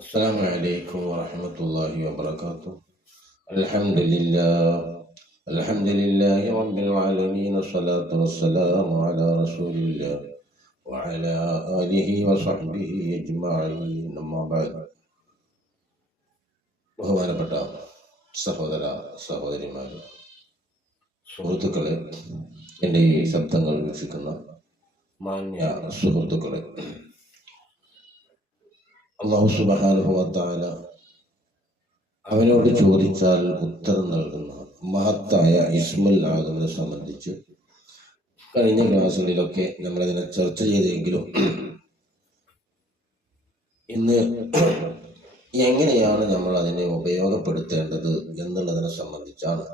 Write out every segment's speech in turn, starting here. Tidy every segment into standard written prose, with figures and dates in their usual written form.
السلام عليكم ورحمة الله وبركاته. الحمد لله الحمد لله رب العالمين، الصلاة والسلام على رسول الله وعلى آله وصحبه أجمعين. أما بعد. ബഹുമാനപ്പെട്ട സഹോദര സഹോദരിമാർ, സുഹൃത്തുക്കളെ, എൻ്റെ ഈ ശബ്ദങ്ങൾ വീക്ഷിക്കുന്ന മാന്യ സുഹൃത്തുക്കളെ, അല്ലാഹു സുബ്ഹാനഹു വ തആല അവനോട് ചോദിച്ചാൽ ഉത്തരം നൽകുന്ന മഹത്തായ ഇസ്മുൽ ആദമിനെ സംബന്ധിച്ച് കഴിഞ്ഞ ക്ലാസ്സുകളിലൊക്കെ നമ്മളതിനെ ചർച്ച ചെയ്തെങ്കിലും ഇന്ന് എങ്ങനെയാണ് നമ്മൾ അതിനെ ഉപയോഗപ്പെടുത്തേണ്ടത് എന്നുള്ളതിനെ സംബന്ധിച്ചാണ്.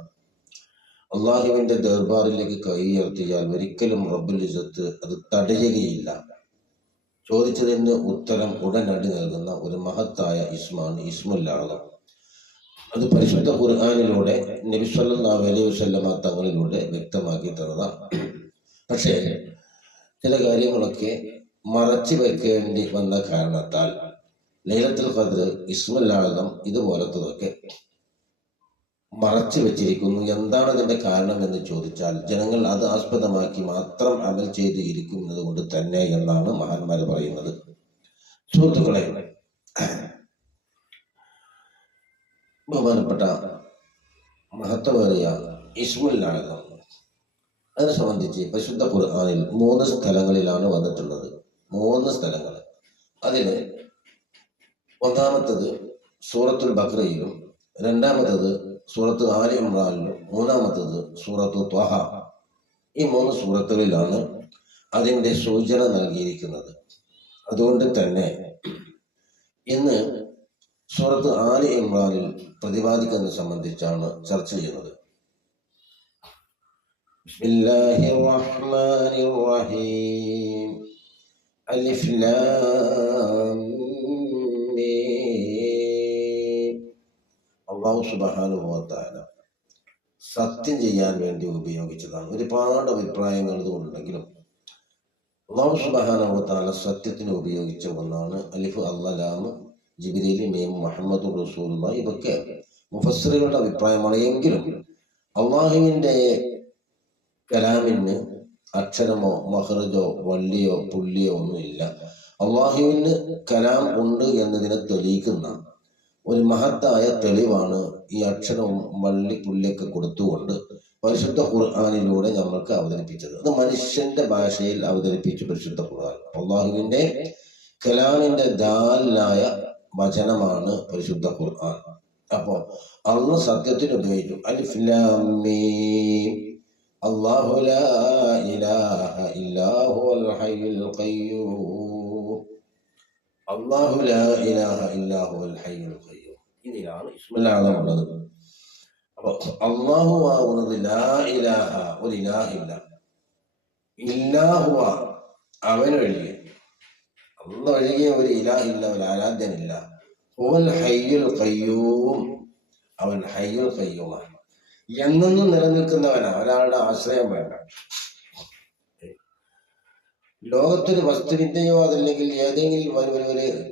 അള്ളാഹുവിൻ്റെ ദർബാറിലേക്ക് കൈ ഉയർത്തിയാൽ ഒരിക്കലും റബ്ബുൽ ഇസ്സത്ത് അത് തടയുകയില്ല. ചോദിച്ചതിന് ഉത്തരം ഉടനടി നൽകുന്ന ഒരു മഹത്തായ ഇസ്മാണ് ഇസ്മുൽ ആദം. അത് പരിശുദ്ധ ഖുർആനിലൂടെ നബി സല്ലല്ലാഹു അലൈഹി വസല്ലമ തങ്ങളിലൂടെ വ്യക്തമാക്കി തന്നതാണ്. പക്ഷേ ചില കാര്യങ്ങളൊക്കെ മറച്ചു വെക്കേണ്ടി വന്ന കാരണത്താൽ ലൈലത്തുൽ ഖദ്ർ, ഇസ്മുൽ ആദം ഇതുപോലത്തതൊക്കെ മറച്ചു വെച്ചിരിക്കുന്നു. എന്താണ് അതിൻ്റെ കാരണം എന്ന് ചോദിച്ചാൽ ജനങ്ങൾ അത് ആസ്പദമാക്കി മാത്രം അമൽ ചെയ്ത് ഇരിക്കുന്നത് കൊണ്ട് തന്നെ എന്നാണ് മഹാന്മാർ പറയുന്നത്. സുഹൃത്തുക്കളെ, ബഹുമാനപ്പെട്ട മഹത്വമേറിയ ഇസ്മുൽ ആദം അതിനെ സംബന്ധിച്ച് പരിശുദ്ധ ഖുർആനിൽ 3 സ്ഥലങ്ങളിലാണ് വന്നിട്ടുള്ളത്. 3 സ്ഥലങ്ങൾ. അതിൽ ഒന്നാമത്തത് സൂറത്തുൽ ബഖറയിലും, രണ്ടാമത്തത് സൂറത്ത് ആലി ഇമ്രാനിലും, മൂന്നാമത്തത് സൂറത്ത് ത്വഹ. ഈ 3 സൂറത്തുകളിലാണ് അതിൻ്റെ സൂചന നൽകിയിരിക്കുന്നത്. അതുകൊണ്ട് തന്നെ ഇന്ന് സൂറത്ത് ആലി ഇമ്രാനിൽ പ്രതിപാദിക്കുന്നത് സംബന്ധിച്ചാണ് ചർച്ച ചെയ്യുന്നത്. ബിസ്മില്ലാഹിർ റഹ്മാനിർ റഹീം. അലിഫ് ലാം മീം. അല്ലാഹു സുബ്ഹാനഹു വ തആല സത്യം ചെയ്യാൻ വേണ്ടി ഉപയോഗിച്ചതാണ്. ഒരുപാട് അഭിപ്രായങ്ങൾ ഇതുകൊണ്ടെങ്കിലും അല്ലാഹു സുബ്ഹാനഹു വ തആല സത്യത്തിന് ഉപയോഗിച്ച ഒന്നാണ് അലിഫ്, അല്ലാം, ജിബ്രീൽ, മീം, മുഹമ്മദുർ റസൂലുള്ളാഹി. ഇതൊക്കെ മുഫസ്സിറുകളുടെ അഭിപ്രായമാണ്. എങ്കിലും അള്ളാഹുവിൻ്റെ കലാമിന് അക്ഷരമോ മഖ്റജോ വള്ളിയോ പുള്ളിയോ ഒന്നുമില്ല. അള്ളാഹുവിന് കലാം ഉണ്ട് എന്നതിനെ തെളിയിക്കുന്ന ഒരു മഹത്തായ തെളിവാണ് ഈ അക്ഷരവും വള്ളി പുള്ളിയൊക്കെ കൊടുത്തുകൊണ്ട് പരിശുദ്ധ ഖുർആനിലൂടെ നമ്മൾക്ക് അവതരിപ്പിച്ചത്. അത് മനുഷ്യന്റെ ഭാഷയിൽ അവതരിപ്പിച്ചു പരിശുദ്ധ ഖുർആൻ. അള്ളാഹുവിന്റെ കലാമിന്റെ ദാലായ വചനമാണ് പരിശുദ്ധ ഖുർആൻ. അപ്പോ അള്ളാഹ് സത്യത്തിന് ഉപയോഗിച്ചു. അലിഫ് ലാം മീം. അല്ലാഹു ലാ ഇലാഹ ഇല്ലാ ഹുവൽ ഹയ്യുൽ ഖയ്യൂം. അല്ലാഹു ലാ ഇലാഹ ഇല്ലാ ഹുവൽ ഹയ്യുൽ ഖയ്യൂം. ഇതിലാണ് ഇസ്മുൽ ആദം ഉള്ളത്. അപ്പൊ അല്ലാഹു ആവുന്നത് ലാ ഇലാഹ, ഒരു ഇലാഹില്ല. ഇല്ലാഹുവ, അവനൊഴികെ, അല്ലാഹു ഒഴികെ ഒരു ഇലാഹില്ല, ഒരു ആരാധ്യനില്ല. ഹുവൽ ഹയ്യുൽ ഖയ്യൂം, അവൻ ഹയ്യുൽ ഖയ്യൂമാണ്. എന്നെന്നും നിലനിൽക്കുന്നവനാ, ഒരാളുടെ ആശ്രയം വേണ്ട. ലോകത്തൊരു വസ്തുവിന്റെയോ അതല്ലെങ്കിൽ ഏതെങ്കിലും ഒരു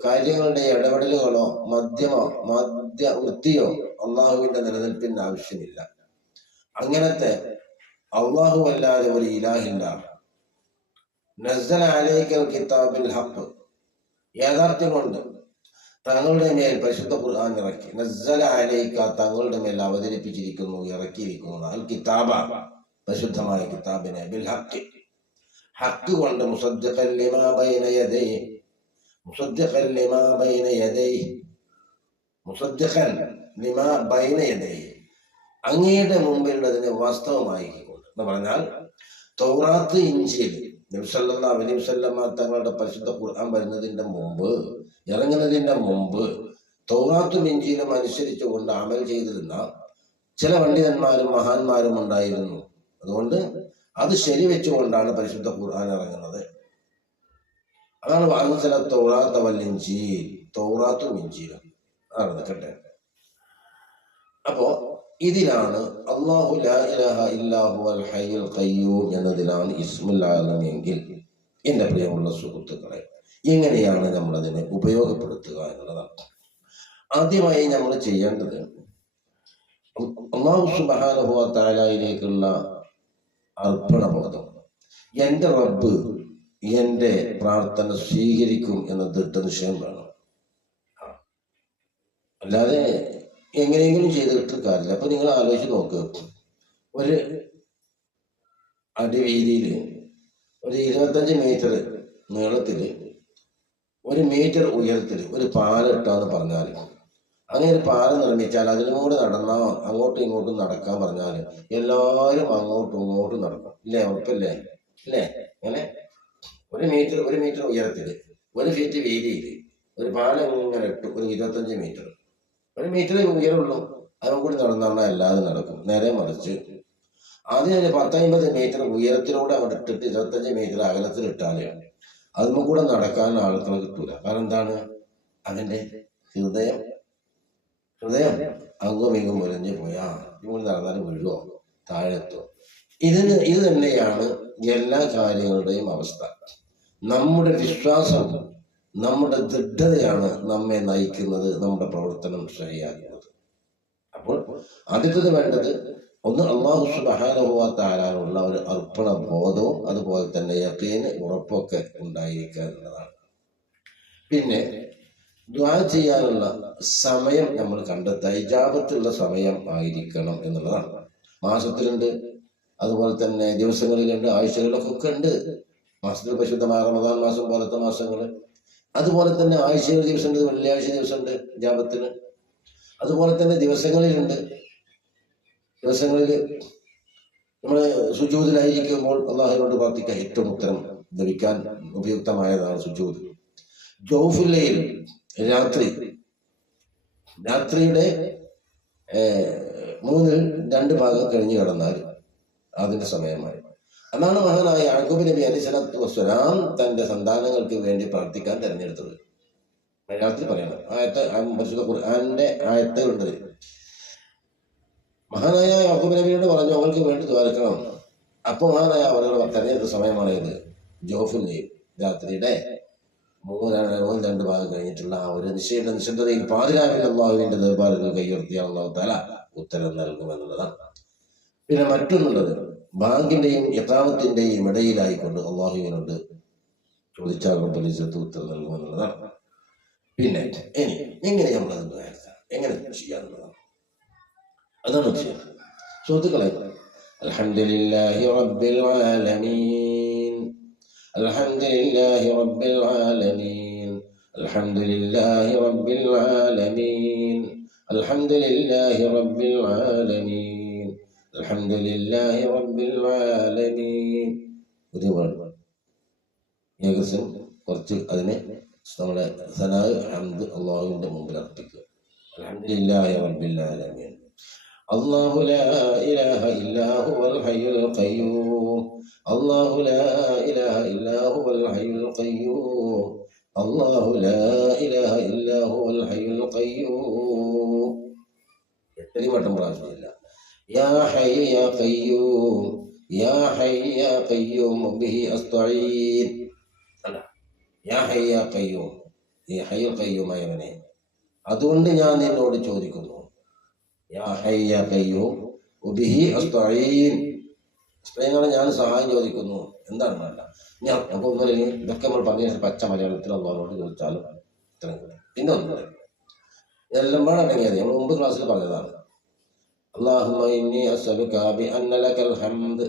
കാര്യങ്ങളുടെ ഇടപെടലുകളോ മധ്യവൃത്തിയോ അള്ളാഹുവിന്റെ നിലനിൽപ്പിന് ആവശ്യമില്ല. അങ്ങനത്തെ അള്ളാഹു അല്ലാതെ ഒരു ഇലാഹില്ല. നസ്സല അലൈക്കൽ കിതാബിൽ ഹഖ്, യാഥാർത്ഥ്യം കൊണ്ട് തങ്ങളുടെ മേൽ പരിശുദ്ധ ഖുർആൻ ഇറക്കി. നസ്സല അലൈക, തങ്ങളുടെ മേൽ അവതരിപ്പിച്ചിരിക്കുന്നു, ഇറക്കിയിരിക്കുന്നു. അൽ കിതാബ, പരിശുദ്ധമായ കിതാബിനെ, ബിൽ ഹഖ്, ഹഖ് കൊണ്ട്, മുസദ്ദിഖൻ ലിമാ ബൈന യദൈഹി, മുസദ്ദിഖൻ ലിമാ ബൈന യദൈഹി, മുസദ്ദിഖൻ ലിമാ ബൈന യദൈഹി, അങ്ങയുടെ മുമ്പിലുള്ളതിനെ വാസ്തവമായിക്കൊണ്ട് എന്ന് പറഞ്ഞാൽ തൗറാത്ത്, ഇഞ്ചീൽ, നബി സല്ലല്ലാഹു അലൈഹി വസല്ലമ തങ്ങളുടെ പരിശുദ്ധ ഖുർആൻ വരുന്നതിന്റെ മുമ്പ്, ഇറങ്ങുന്നതിന്റെ മുമ്പ് തൗറാത്തും ഇഞ്ചീലും അനുസരിച്ചുകൊണ്ട് അമൽ ചെയ്തിരുന്ന ചില പണ്ഡിതന്മാരും മഹാന്മാരും ഉണ്ടായിരുന്നു. അതുകൊണ്ട് അത് ശരിവെച്ചുകൊണ്ടാണ് പരിശുദ്ധ ഖുർആൻ ഇറങ്ങുന്നത്. അതാണ് വാങ്ങുന്ന തൗറാത്ത വൽ ഇഞ്ചീൽ, തൗറാത്തും ഇഞ്ചീലും ആണ് നിൽക്കട്ടെ. അപ്പോ ഇതിലാണ് അല്ലാഹു ലാ ഇലാഹ ഇല്ലാ ഹുവൽ ഹയ്യുൽ ഖയ്യൂം എന്നതിലാണ് ഇസ്മുൽ ആദം എങ്കിൽ, എൻ്റെ പ്രിയമുള്ള സുഹൃത്തുക്കളെ, എങ്ങനെയാണ് നമ്മൾ അതിനെ ഉപയോഗപ്പെടുത്തുക എന്നുള്ളതാണ്. ആദ്യമായി നമ്മൾ ചെയ്യേണ്ടത് അല്ലാഹു സുബ്ഹാനഹു വ തആലയിലേക്കുള്ള അർപ്പണബോധം. എൻ്റെ റബ്ബ് എൻ്റെ പ്രാർത്ഥന സ്വീകരിക്കും എന്ന ദൃഢനിശ്ചയം വേണം. അല്ലാതെ എങ്ങനെയെങ്കിലും ചെയ്തിട്ട് കാര്യമില്ല. അപ്പൊ നിങ്ങൾ ആലോചിച്ച് നോക്ക്, ഒരു അടിവീതിയിൽ ഒരു 25 മീറ്റർ നീളത്തിൽ 1 മീറ്റർ ഉയരത്തിൽ ഒരു പാലിട്ടാന്ന് പറഞ്ഞാൽ, അങ്ങനെ ഒരു പാലം നിർമ്മിച്ചാൽ അതിലൂടെ നടന്നാൽ അങ്ങോട്ടും ഇങ്ങോട്ടും നടക്കാൻ പറഞ്ഞാൽ എല്ലാവരും അങ്ങോട്ടും ഇങ്ങോട്ടും നടക്കും. ഇല്ലേ? ഉറപ്പല്ലേ? ഇല്ലേ? അങ്ങനെ 1 മീറ്റർ ഉയരത്തിൽ 1 ഫീറ്റ് വീതിയിൽ ഒരു പാലം ഇങ്ങനെ ഇട്ടു, ഒരു 25 മീറ്റർ, 1 മീറ്റർ ഉയരമുള്ളൂ. അതും കൂടി നടന്നാൽ എല്ലാവരും നടക്കും. നേരെ മറിച്ച് ആദ്യം 10-50 മീറ്റർ ഉയരത്തിലൂടെ അവിടെ ഇട്ടിട്ട് 25 മീറ്റർ അകലത്തിലിട്ടാൽ അതിന് കൂടെ നടക്കാൻ ആൾക്കാരെ കിട്ടൂല. കാരണം എന്താണ്? അതിൻ്റെ ഹൃദയം അങ്ങും ഇങ്ങും മുരഞ്ഞു പോയാ ഇവിടെ നടന്നാൽ വീഴുവോ, താഴെത്തോ? ഇത് തന്നെയാണ് എല്ലാ കാര്യങ്ങളുടെയും അവസ്ഥ. നമ്മുടെ വിശ്വാസം, നമ്മുടെ ദൃഢതയാണ് നമ്മെ നയിക്കുന്നത്, നമ്മുടെ പ്രവർത്തനം ശരിയാക്കുന്നത്. അപ്പോൾ ആദ്യത്തത് വേണ്ടത് ഒന്ന് അല്ലാഹു സുബ്ഹാനഹു വ തആലയുള്ള ഒരു അർപ്പണ ബോധവും അതുപോലെ തന്നെ യഖീന്, ഉറപ്പൊക്കെ ഉണ്ടായിരിക്കുക എന്നുള്ളതാണ്. പിന്നെ ദുആ ചെയ്യാനുള്ള സമയം നമ്മൾ കണ്ടെത്തുക, ഇജാബത്തുള്ള സമയം ആയിരിക്കണം എന്നുള്ളതാണ്. മാസത്തിലുണ്ട്, അതുപോലെ തന്നെ ദിവസങ്ങളിലുണ്ട്, ആഴ്ചകളിലൊക്കെ ഉണ്ട്. മാസത്തിൽ പരിശുദ്ധമായ റമദാൻ മാസം പോലത്തെ മാസങ്ങൾ, അതുപോലെ തന്നെ ആഴ്ചയിൽ ദിവസമുണ്ട്, വെള്ളിയാഴ്ച ദിവസമുണ്ട് ഇജാബത്തിന്. അതുപോലെ തന്നെ ദിവസങ്ങളിൽ നമ്മൾ സുജൂദിലായിരിക്കുമ്പോൾ അള്ളാഹുവിനോട് പ്രാർത്ഥിക്കാൻ ഏറ്റവും ഉത്തരം ലഭിക്കാൻ ഉപയുക്തമായതാണ് സുജൂദ്. ജൗഫുല്ലയിൽ രാത്രിയുടെ 2 ഭാഗം കഴിഞ്ഞു കിടന്നാൽ അതിന്റെ സമയമായി. അതാണ് മഹാനായ യാക്കൂബ് നബി അലൈഹിസ്സലാത്തു വസ്സലാം തന്റെ സന്താനങ്ങൾക്ക് വേണ്ടി പ്രാർത്ഥിക്കാൻ തെരഞ്ഞെടുത്തത്. രാത്രി പറയണം. പരിശുദ്ധ ഖുർആന്റെ ആയത്തുകളുണ്ട്. മഹാനായ യാക്കൂബ് നബിയോട് പറഞ്ഞു അവർക്ക് വേണ്ടി ദ്വാരക്കണം. അപ്പൊ മഹാനായ അവരുടെ തെരഞ്ഞെടുത്ത സമയമാണ് ഇത്. ജൗഫുല്ലയിൽ രാത്രിയുടെ 2 ഭാഗം കഴിഞ്ഞിട്ടുള്ള ആ ഒരു നിശബ്ദതയിൽ പാതിരാവിൽ അള്ളാഹുവിന്റെ ദർബാറിൽ കൈയുയർത്തിയ അള്ളാഹു തആല ഉത്തരം നൽകുമെന്നുള്ളതാണ്. പിന്നെ മറ്റൊന്നുള്ളത്, ബാങ്കിന്റെയും ഇഖാമത്തിന്റെയും ഇടയിലായിക്കൊണ്ട് അള്ളാഹുവിനോട് ചോദിച്ചാൽ റബ്ബുൽ ഇസ്സത്ത് ഉത്തരം നൽകുമെന്നുള്ളതാണ്. പിന്നെ ഇനി എങ്ങനെ നമ്മളത് ദ്വാരക്കാം, എങ്ങനെ ചെയ്യാന്നുള്ളതാണ്. അതാണ് വിഷയം. സുഹൃത്തുക്കളെ, അൽഹംദുലില്ലാഹി റബ്ബിൽ ആലമീൻ, അൽഹംദുലില്ലാഹി റബ്ബിൽ ആലമീൻ, അൽഹംദുലില്ലാഹി റബ്ബിൽ ആലമീൻ, അൽഹംദുലില്ലാഹി റബ്ബിൽ ആലമീൻ, അൽഹംദുലില്ലാഹി റബ്ബിൽ ആലമീൻ. ഒരു വേർഡ് ഏകദേശം കുറച്ച് അതിനെ നമ്മളെ സനാഹ് ഹംദ് അള്ളാഹുവിന്റെ മുമ്പിൽ അർപ്പിക്കുക. അൽഹംദുലില്ലാഹി റബ്ബിൽ ആലമീൻ. അല്ലാഹു ലാ ഇലാഹ ഇല്ലാ ഹുവൽ ഹയ്യുൽ ഖയ്യൂം, അല്ലാഹു ലാ ഇലാഹ ഇല്ലാ ഹുവൽ ഹയ്യുൽ ഖയ്യൂം, അല്ലാഹു ലാ ഇലാഹ ഇല്ലാ ഹുവൽ ഹയ്യുൽ ഖയ്യൂം. എത്രയും വട്ടം പ്രാർത്ഥിച്ചില്ല. യാ ഹയ്യ യാ ഖയ്യൂം, യാ ഹയ്യ യാ ഖയ്യൂം ബിഹി അസ്തഈൻ. അല്ല, യാ ഹയ്യ യാ ഖയ്യൂം, ഈ ഹയ്യുൽ ഖയ്യൂമായവനെ അതുകൊണ്ട് ഞാൻ നിന്നോട് ചോദിക്കുന്നു. യാ ഹയ്യ യാ ഖയ്യൂം ബിഹി അസ്തഈൻ, ഞാൻ സഹായം ചോദിക്കുന്നു. എന്താണ് വേണ്ട? നമുക്ക് ഇതൊക്കെ നമ്മൾ പറഞ്ഞ പച്ച മലയാളത്തിൽ അള്ളാഹുവിനോട് ചോദിച്ചാലും ഇത്രയും കിട്ടും. പിന്നെ ഒന്നും ഇതെല്ലാം പാടെ അടങ്ങിയത് നമ്മൾ മുമ്പ് ക്ലാസ്സിൽ പറഞ്ഞതാണ്. അല്ലാഹുമ്മ ഇന്നി അസ്അലുക ബിഅന്ന ലകൽ ഹംദ്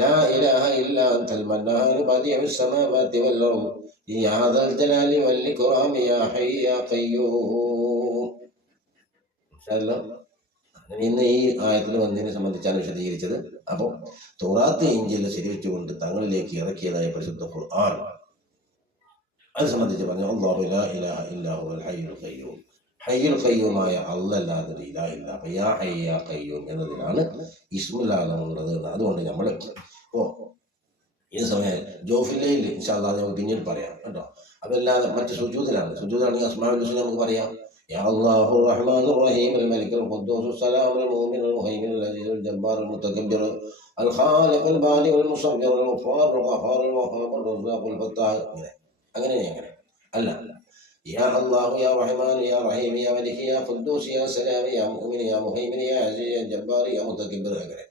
ലാ ഇലാഹ ഇല്ലാ അൻതൽ മന്നാൻ ബദിഉസ് സമാവാതി വൽ അർദ് യാ ദൽ ജലാലി വൽ ഇക്റാം യാ ഹയ്യ യാ ഖയ്യൂം. ഇന്ന് ഈ ആയത്തിൽ വന്നതിനെ സംബന്ധിച്ചാണ് വിശദീകരിച്ചത്. അപ്പോൾ തൗറാത്ത് ഇഞ്ചിൽ ശരിവെച്ചുകൊണ്ട് തങ്ങളിലേക്ക് ഇറക്കിയതായ പരിശുദ്ധ ഖുർആൻ അത് സംബന്ധിച്ച് പറഞ്ഞു. അല്ലാഹു ലാ ഇലാഹ ഇല്ലാ ഹുവൽ ഹയ്യുൽ ഖയ്യൂം, ഹയ്യുൽ ഖയ്യൂമായ അല്ലാതെ ഇലാഹ ഇല്ല. അപ്പോൾ യാ ഹയ്യ യാ ഖയ്യൂം എന്നതിനാണ് ഇസ്മുൽ ആലം ഉള്ളത്. അതുകൊണ്ട് നമ്മൾ ഇപ്പോൾ ഈ സമയം ജോഫില്ലയിൽ ഇൻഷാ അല്ലാഹ് നമുക്ക് പിന്നീട് പറയാം കേട്ടോ. അതല്ലാതെ മറ്റ് സുജൂദിലാണെങ്കിൽ അസ്മാഉൽ ഹുസ്ന നമുക്ക് പറയാം. يا الله الرحمن الرحيم الملك القدوس السلام المؤمن المهيمن العزيز الجبار المتكبر الخالق البارئ المصور الغفار القهار الوهاب الرزاق الفتاح. അങ്ങനെ അല്ല, യാ അല്ലാഹു യാ റഹ്മാൻ യാ റഹീം യാ മലിക് യാ ഖുദ്ദൂസ് യാ സലാം യാ മുഅ്മിൻ യാ മുഹൈമിൻ യാ അസീസ് യാ ജബ്ബാർ യാ മുതകബ്ബിർ. അങ്ങനെ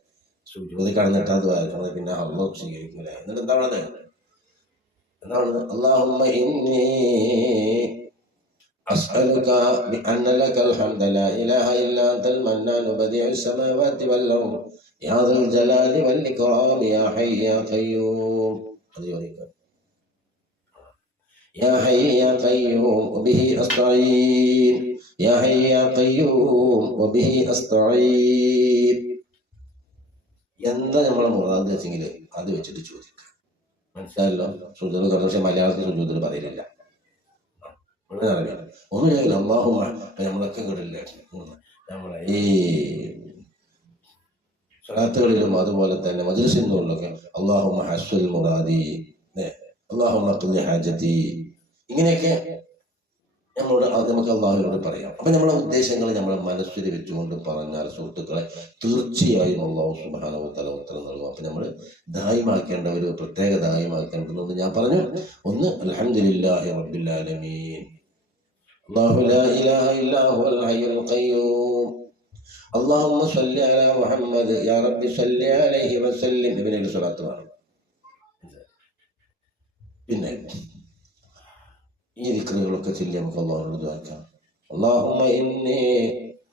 സുജൂദിൽ കടന്നിട്ട് അത് വായിക്കുന്നത് പിന്നെ അല്ലാഹു സ്വീകരിക്കില്ല. എന്നിട്ട് എന്താണ് അല്ലാഹുമ്മ ഇന്നി أسألك بأن لك الحمد لا إله إلا أنت المنان بديع السماوات والأرض يا ذا الجلال والإكرام يا حي يا قيوم. يا حي يا قيوم وبه أستعين يا حي يا قيوم وبه أستعين. എന്താ നമ്മളെ മുറാദ് വെച്ചെങ്കിൽ അത് വെച്ചിട്ട് ചോദിക്കാം. മനസ്സിലായല്ലോ? സുജൂദ് പക്ഷേ മലയാളത്തിൽ സുജൂദിൽ പറയലില്ല. ഒന്നും അല്ലാഹുമ്മ നമ്മളൊക്കെ കേട്ടില്ലേ നമ്മളെ ഈ സ്വലാത്തുകളിലും അതുപോലെ തന്നെ മജ്‌ലിസിനുകളിലൊക്കെ അല്ലാഹുമ്മ ഹസ്സുൽ മുറാദി, അല്ലാഹുമ്മ ഖ്ദി ഹാജതി, ഇങ്ങനെയൊക്കെ നമുക്ക് അള്ളാഹുവിനോട് പറയാം. അപ്പൊ നമ്മളെ ഉദ്ദേശങ്ങൾ നമ്മളെ മനസ്സിൽ വെച്ചുകൊണ്ട് പറഞ്ഞാൽ സുഹൃത്തുക്കളെ തീർച്ചയായും അല്ലാഹു സുബ്ഹാനഹു വ തആല ഉത്തരം നൽകും. അപ്പൊ നമ്മൾ ദായിമാക്കേണ്ട ഒരു പ്രത്യേക ദായിമാക്കേണ്ടതെന്ന് ഞാൻ പറഞ്ഞു. ഒന്ന് അൽഹംദുലില്ലാഹി റബ്ബിൽ ആലമീൻ, അല്ലാഹു ലാ ഇലാഹ ഇല്ലാ ഹുവൽ ഹയ്യുൽ ഖയ്യൂം, അല്ലാഹുമ്മ സ്വല്ലി അലാ മുഹമ്മദ് യാ റബ്ബി സ്വല്ലി അലൈഹി വസല്ലം. ഇവരുടെ സ്വലാത്താണ്. പിന്നെ ഈ ദിക്റുകളൊക്കെ ചൊല്ലി നമുക്ക് അല്ലാഹുവിനോട് ദുആക്കാം. അല്ലാഹുമ്മ ഇന്നി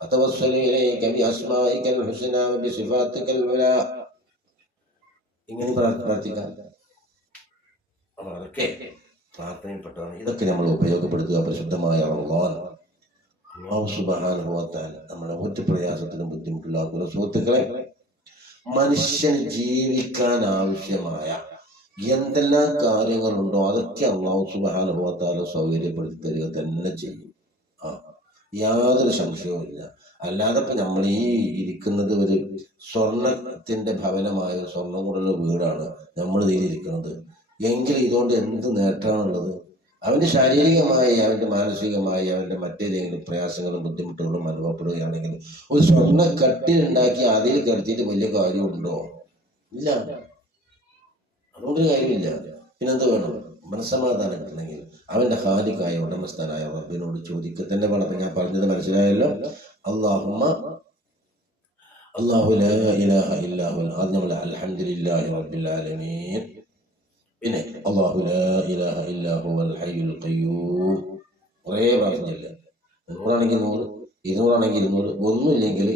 അതവസ്സലു ഇലൈക ബിഅസ്മാഇകൽ ഹുസ്നാ വബിസിഫാതികൽ ഉലാ. ഇങ്ങനെ പ്രാർത്ഥിക്കാം. അതൊക്കെ പ്രാർത്ഥനയിൽപ്പെട്ടതാണ്. ഇതൊക്കെ നമ്മൾ ഉപയോഗപ്പെടുത്തുക. പരിശുദ്ധമായ റമളാൻ അല്ലാഹു സുബ്ഹാനഹു വ തആല നമ്മുടെ ഒരു പ്രയാസത്തിനും ബുദ്ധിമുട്ടില്ലാത്ത സുഹൃത്തുക്കളെ, മനുഷ്യൻ ജീവിക്കാൻ ആവശ്യമായ എന്തെല്ലാം കാര്യങ്ങളുണ്ടോ അതൊക്കെ അല്ലാഹു സുബ്ഹാനഹു വ തആല സൗകര്യപ്പെടുത്തി തരിക തന്നെ ചെയ്യും. യാതൊരു സംശയവുമില്ല. അല്ലാതെ ഇപ്പം നമ്മൾ ഈ ഇരിക്കുന്നത് ഒരു സ്വർണത്തിന്റെ ഭവനമായ സ്വർണം കൊണ്ടുള്ള വീടാണ് നമ്മൾ ഇതിലിരിക്കുന്നത് എങ്കിൽ ഇതുകൊണ്ട് എന്ത് നേട്ടമാണുള്ളത്? അവൻ്റെ ശാരീരികമായി അവൻ്റെ മാനസികമായി അവൻ്റെ മറ്റേതെങ്കിലും പ്രയാസങ്ങളും ബുദ്ധിമുട്ടുകളും അനുഭവപ്പെടുകയാണെങ്കിൽ ഒരു സ്വർണ്ണ കട്ടിലുണ്ടാക്കി അതിൽ കിടത്തിയിട്ട് വലിയ കാര്യമുണ്ടോ? ഇല്ല, അതുകൊണ്ട് കാര്യമില്ല. പിന്നെന്ത് വേണം? മനസ്സമാധാനം കിട്ടണമെങ്കിൽ അവൻ്റെ ഖാലിഖായ ഉടമസ്ഥനായ റബ്ബിനോട് ചോദിക്കുക തന്നെ വേണം. ഞാൻ പറഞ്ഞത് മനസ്സിലായല്ലോ? അല്ലാഹു ലാ ഇലാഹ ഇല്ലാ ഹുവ, അത് നമ്മൾ അൽഹംദുലില്ലാഹി റബ്ബിൽ ആലമീൻ. പിന്നെ അല്ലാഹു ലാ ഇലാഹ ഇല്ലാ ഹുവൽ ഹയ്യുൽ ഖയ്യൂം കുറേ പ്രാർത്ഥനയില്ല. 100 ആണെങ്കിൽ 100, 200 ആണെങ്കിൽ 200, ഒന്നുമില്ലെങ്കിൽ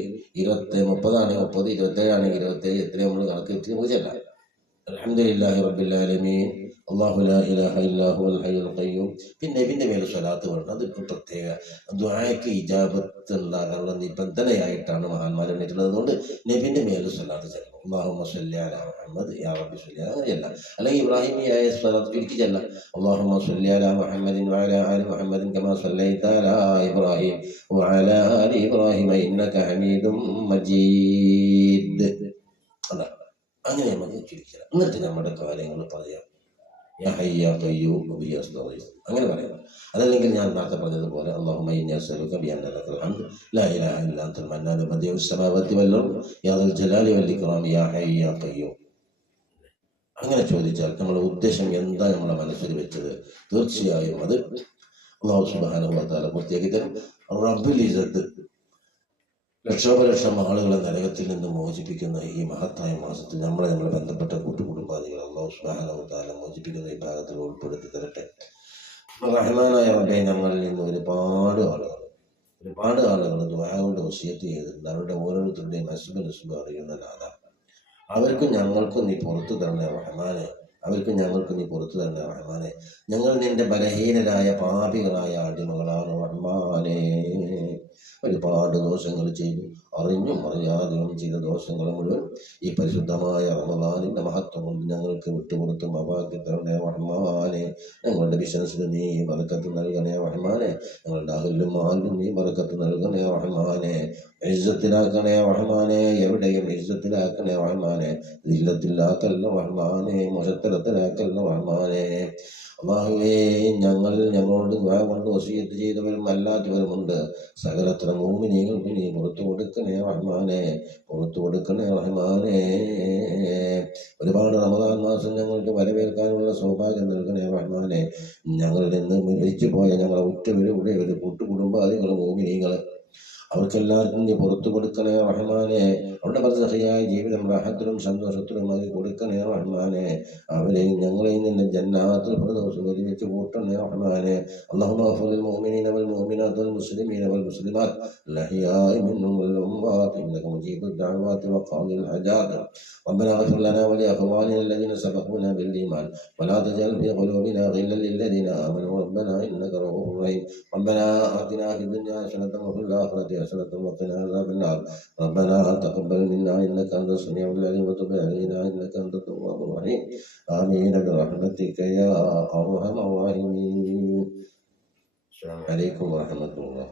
20, 30 ആണെങ്കിൽ 30, 27 ആണെങ്കിൽ 27, എത്ര നമ്മൾ കണക്ക് വെച്ച് നമുക്ക് ചെല്ലാം. അൽഹംദുലില്ലാഹി റബ്ബിൽ ആലമീൻ, അല്ലാഹു ലാ ഇലാഹ ഇല്ലാ ഹുവൽ ഹയ്യുൽ ഖയ്യൂം. പിന്നെ നബിന്റെ മേലെ സ്വലാത്ത് വേണം. അത് പ്രത്യേക ദുആക്ക് ഇജാബത്ത് ഉണ്ടാകാനുള്ള നിബന്ധനയായിട്ടാണ് മഹാന്മാർ എണ്ണിട്ടുള്ളത്. അതുകൊണ്ട് നബിന്റെ മേലെ സ്വലാത്ത് ചെല്ലണം. അല്ലാഹുമ്മ സ്വല്ലി അലാ മുഹമ്മദ് യാ റബ്ബി സ്വല്ലി, അങ്ങനെയല്ല. അല്ലെങ്കിൽ ഇബ്രാഹിമിയായ സ്വലാത്ത് ചുരുക്കി ചെല്ലാം. അല്ലാഹുമ്മ സ്വല്ലി അലാ മുഹമ്മദിൻ വഅലാ ആലി മുഹമ്മദിൻ കമാ സ്വല്ലൈത അലാ ഇബ്രാഹിം വഅലാ ആലി ഇബ്രാഹിം ഇന്നക ഹമീദും മജീദ്. അതാണ് അങ്ങനെ നമുക്ക് ചുരുക്കില്ല. എന്നിട്ട് നമ്മുടെ കാര്യങ്ങൾ പറയാം. യാ ഹയ്യ് യാ ഖയ്യൂം വബിഹി അസ്തഗീഥ്, അങ്ങനെ പറയാം. അതല്ലെങ്കിൽ ഞാൻ നേരത്തെ പറഞ്ഞതുപോലെ അല്ലാഹുമ്മ ഇന്നി അസ്അലുക ബിഅന്ന ലക്കൽ ഹംദ് ലാ ഇലാഹ ഇല്ലാ അൻതൽ മന്നാനു ബദിഉസ് സമാവാതി വൽ അർദ് യാ ദൽ ജലാലി വൽ ഇക്റാം യാ ഹയ്യ് യാ ഖയ്യൂം. അങ്ങനെ ചോദിച്ചാൽ നമ്മുടെ ഉദ്ദേശം എന്താ നമ്മളെ മനസ്സിൽ വെച്ചത് തീർച്ചയായും അത് അല്ലാഹു സുബ്ഹാനഹു വ തആല പൂർത്തിയാക്കി തരും. റബ്ബുൽ ഇസ്സത്ത് ലക്ഷോപലക്ഷം ആളുകളെ നരകത്തിൽ നിന്ന് മോചിപ്പിക്കുന്ന ഈ മഹത്തായ മാസത്തിൽ നമ്മളെ ബന്ധപ്പെട്ട കൂട്ടുകുടുംബാദികൾ അല്ലാഹു സുബ്ഹാനഹു വ തആല മോചിപ്പിക്കുന്ന ഈ ഭാഗത്തിൽ ഉൾപ്പെടുത്തി തരട്ടെ. റഹ്മാനായ റബ്ബേ, ഞങ്ങളിൽ നിന്ന് ഒരുപാട് ആളുകൾ ദുആ കൊണ്ട് വസിയത്ത് ചെയ്തിട്ടുണ്ട്. അവരുടെ ഓരോരുത്തരുടെയും നസ്ബ് അറിയുന്ന നാഥ, അവർക്കും ഞങ്ങൾക്കും നീ പുറത്തു തരണേ റഹ്മാനെ. ഞങ്ങൾ നിന്റെ ബലഹീനരായ പാപികളായ അടിമകളാണ് റഹ്മാനെ. ഒരുപാട് ദോഷങ്ങൾ ചെയ്തു, അറിഞ്ഞും അറിയാതെയും ചെയ്ത ദോഷങ്ങൾ മുഴുവൻ ഈ പരിശുദ്ധമായ റമളാനിന്റെ മഹത്വം കൊണ്ട് ഞങ്ങൾക്ക് വിട്ടുകൊടുത്ത് മാപ്പാക്കി തരണേ റഹ്മാനെ. ഞങ്ങളുടെ ബിസിനസ്സിന് നീ ബർക്കത്ത് നൽകണേ റഹ്മാനെ. ഞങ്ങളുടെ അഹ്ലും മാലും നീ ബർക്കത്ത് നൽകണേ റഹ്മാനെ. ഇസ്സത്തിലാക്കണേ റഹ്മാനെ, എവിടെയും ഇസ്സത്തിലാക്കണേ റഹ്മാനെ. ദില്ലത്തിലാക്കല്ല റഹ്മാനെ, മുശത്തരത്തിലാക്കല്ല റഹ്മാനെ. അല്ലാഹുവേ, ഞങ്ങളോട് ദുആ കൊണ്ട് വസിയത്ത് ചെയ്തവരും അല്ലാത്തവരുമുണ്ട്. സകലത്ര മുഅ്മിനീങ്ങൾക്ക് നീ പുറത്തു കൊടുക്കണേ നൽകണേ റഹ്മാനെ, പുറത്തു കൊടുക്കണേ റഹ്മാനെ. ഒരുപാട് റമദാൻ മാസം ഞങ്ങൾക്ക് വരവേൽക്കാനുള്ള സൗഭാഗ്യം നൽകണേ റഹ്മാനെ. ഞങ്ങളിൽ നിന്ന് മരിച്ചു പോയ ഞങ്ങളെ ഉറ്റവരുടെ ഒരു കൂട്ടുകുടുംബാദികൾ മോമിനികൾ അവർക്കെല്ലാവർക്കും നീ പുറത്തു കൊടുക്കണേ റഹ്മാനെ. അവരുടെ ബർസഖിയായ ജീവിതം റാഹത്തിലും സന്തോഷത്തിലും അത് കൊടുക്കണേ റഹ്മാനെ. അവരെയും ഞങ്ങളെയും നിന്റെ ജന്നാത്തുൽ ഫിർദൗസിൽ ഒരുമിച്ച് കൂട്ടണേ റഹ്മാനെ. اللهم اغفر للمؤمنين والمؤمنات والمسلمين والمسلمات الأحياء منهم والأموات إنك مجيب الدعوات وقاضي الحاجات. ربنا اغفر لنا ولإخواننا الذين سبقونا بالإيمان ولا تجعل في قلوبنا غلا للذين آمنوا ربنا إنك رؤوف رحيم. ربنا آتنا في الدنيا حسنة وفي الآخرة حسنة وقنا عذاب النار. ربنا تقبل منا إنك أنت السميع العليم وتب علينا إنك أنت التواب الرحيم. آمين برحمتك يا أرحم الراحمين. السلام عليكم ورحمة الله.